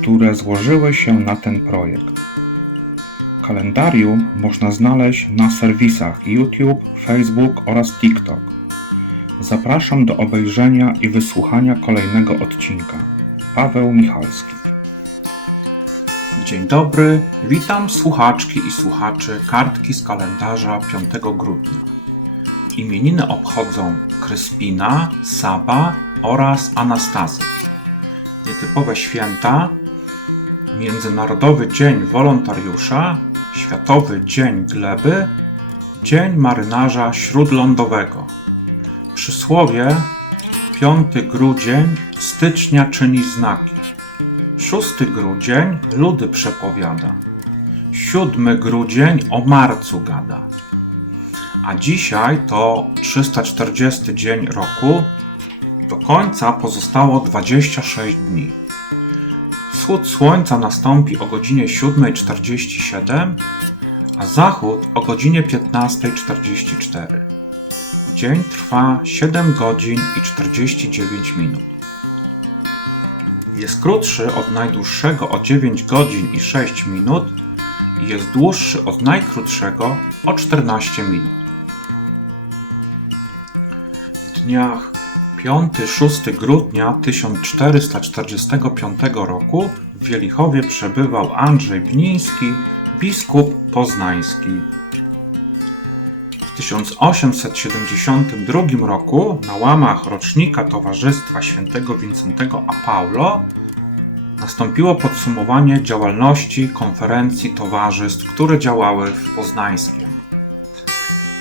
które złożyły się na ten projekt. Kalendarium można znaleźć na serwisach YouTube, Facebook oraz TikTok. Zapraszam do obejrzenia i wysłuchania kolejnego odcinka. Paweł Michalski. Dzień dobry, witam słuchaczki i słuchaczy kartki z kalendarza 5 grudnia. Imieniny obchodzą Kryspina, Saba oraz Anastazy. Nietypowe święta Międzynarodowy Dzień Wolontariusza, Światowy Dzień Gleby, Dzień Marynarza Śródlądowego. Przysłowie 5 grudzień stycznia czyni znaki. 6 grudzień ludy przepowiada. 7 grudzień o marcu gada. A dzisiaj to 340 dzień roku. Do końca pozostało 26 dni. Wschód słońca nastąpi o godzinie 7.47, a zachód o godzinie 15.44. Dzień trwa 7 godzin i 49 minut. Jest krótszy od najdłuższego o 9 godzin i 6 minut i jest dłuższy od najkrótszego o 14 minut. W dniach 5-6 grudnia 1445 roku w Wielichowie przebywał Andrzej Bniński, biskup poznański. W 1872 roku na łamach rocznika Towarzystwa Świętego Wincentego a Paulo nastąpiło podsumowanie działalności konferencji towarzystw, które działały w Poznańskiem.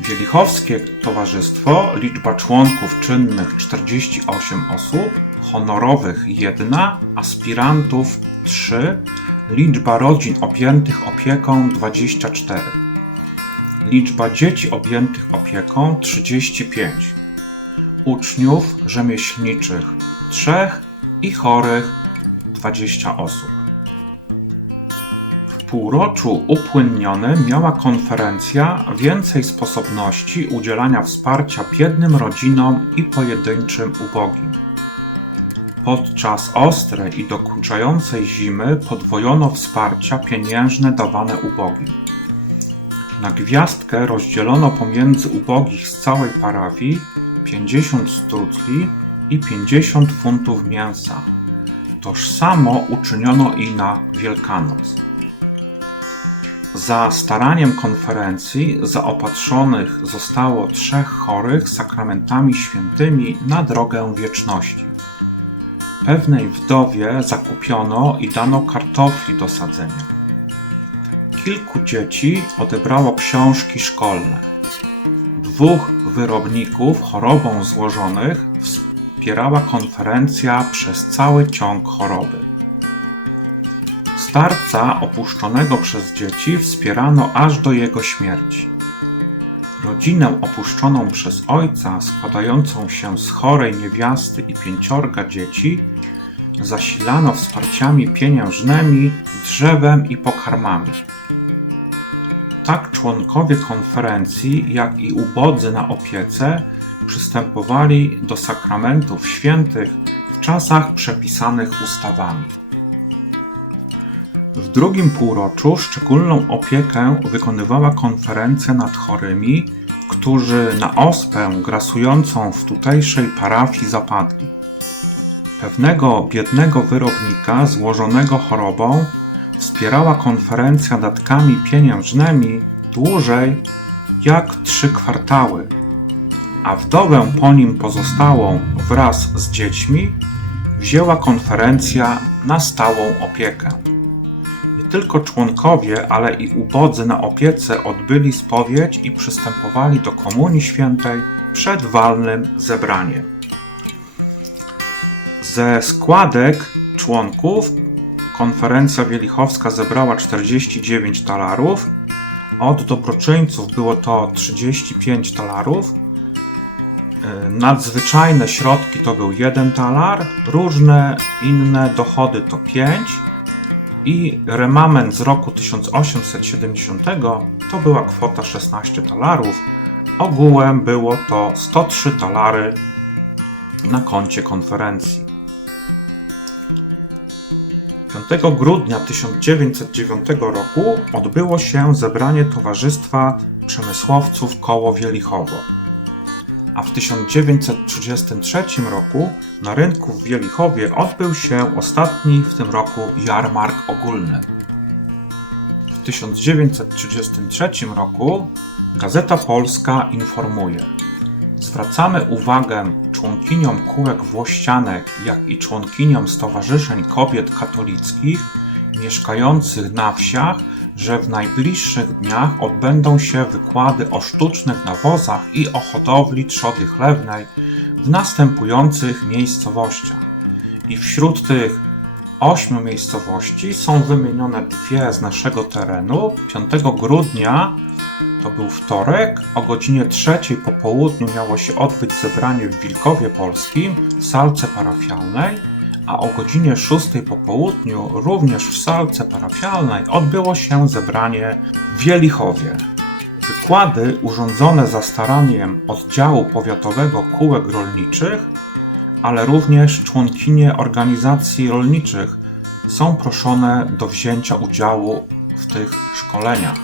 Wielichowskie Towarzystwo, liczba członków czynnych 48 osób, honorowych 1, aspirantów 3, liczba rodzin objętych opieką 24, liczba dzieci objętych opieką 35, uczniów rzemieślniczych 3 i chorych 20 osób. Półroczu upłynnionym miała konferencja więcej sposobności udzielania wsparcia biednym rodzinom i pojedynczym ubogim. Podczas ostrej i dokuczającej zimy podwojono wsparcia pieniężne dawane ubogim. Na gwiazdkę rozdzielono pomiędzy ubogich z całej parafii 50 strutli i 50 funtów mięsa. Toż samo uczyniono i na Wielkanoc. Za staraniem konferencji zaopatrzonych zostało trzech chorych sakramentami świętymi na drogę wieczności. Pewnej wdowie zakupiono i dano kartofli do sadzenia. Kilku dzieci odebrało książki szkolne. Dwóch wyrobników chorobą złożonych wspierała konferencja przez cały ciąg choroby. Starca opuszczonego przez dzieci wspierano aż do jego śmierci. Rodzinę opuszczoną przez ojca, składającą się z chorej niewiasty i pięciorga dzieci, zasilano wsparciami pieniężnymi, drzewem i pokarmami. Tak członkowie konferencji, jak i ubodzy na opiece przystępowali do sakramentów świętych w czasach przepisanych ustawami. W drugim półroczu szczególną opiekę wykonywała konferencja nad chorymi, którzy na ospę grasującą w tutejszej parafii zapadli. Pewnego biednego wyrobnika złożonego chorobą wspierała konferencja datkami pieniężnymi dłużej jak trzy kwartały, a wdowę po nim pozostałą wraz z dziećmi wzięła konferencja na stałą opiekę. Nie tylko członkowie, ale i ubodzy na opiece odbyli spowiedź i przystępowali do Komunii Świętej przed walnym zebraniem. Ze składek członków konferencja wielichowska zebrała 49 talarów. Od dobroczyńców było to 35 talarów. E, Nadzwyczajne środki to był 1 talar, różne inne dochody to 5 i remament z roku 1870 to była kwota 16 talarów. Ogółem było to 103 talary na koncie konferencji. 5 grudnia 1909 roku odbyło się zebranie Towarzystwa Przemysłowców Koło Wielichowo. A w 1933 roku na rynku w Wielichowie odbył się ostatni w tym roku jarmark ogólny. W 1933 roku Gazeta Polska informuje: Zwracamy uwagę członkiniom kółek włościanek, jak i członkiniom Stowarzyszeń Kobiet Katolickich mieszkających na wsiach, że w najbliższych dniach odbędą się wykłady o sztucznych nawozach i o hodowli trzody chlewnej w następujących miejscowościach. I wśród tych ośmiu miejscowości są wymienione dwie z naszego terenu. 5 grudnia to był wtorek. O godzinie trzeciej po południu miało się odbyć zebranie w Wilkowie Polskim w salce parafialnej, a o godzinie szóstej po południu również w salce parafialnej odbyło się zebranie w Wielichowie. Wykłady urządzone za staraniem oddziału powiatowego kółek rolniczych, ale również członkinie organizacji rolniczych są proszone do wzięcia udziału w tych szkoleniach.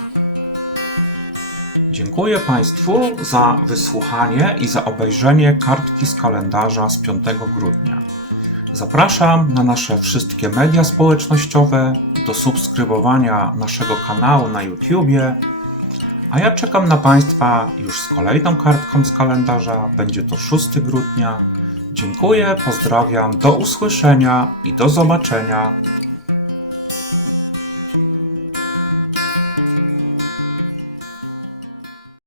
Dziękuję Państwu za wysłuchanie i za obejrzenie kartki z kalendarza z 5 grudnia. Zapraszam na nasze wszystkie media społecznościowe, do subskrybowania naszego kanału na YouTubie, a ja czekam na Państwa już z kolejną kartką z kalendarza. Będzie to 6 grudnia. Dziękuję, pozdrawiam, do usłyszenia i do zobaczenia.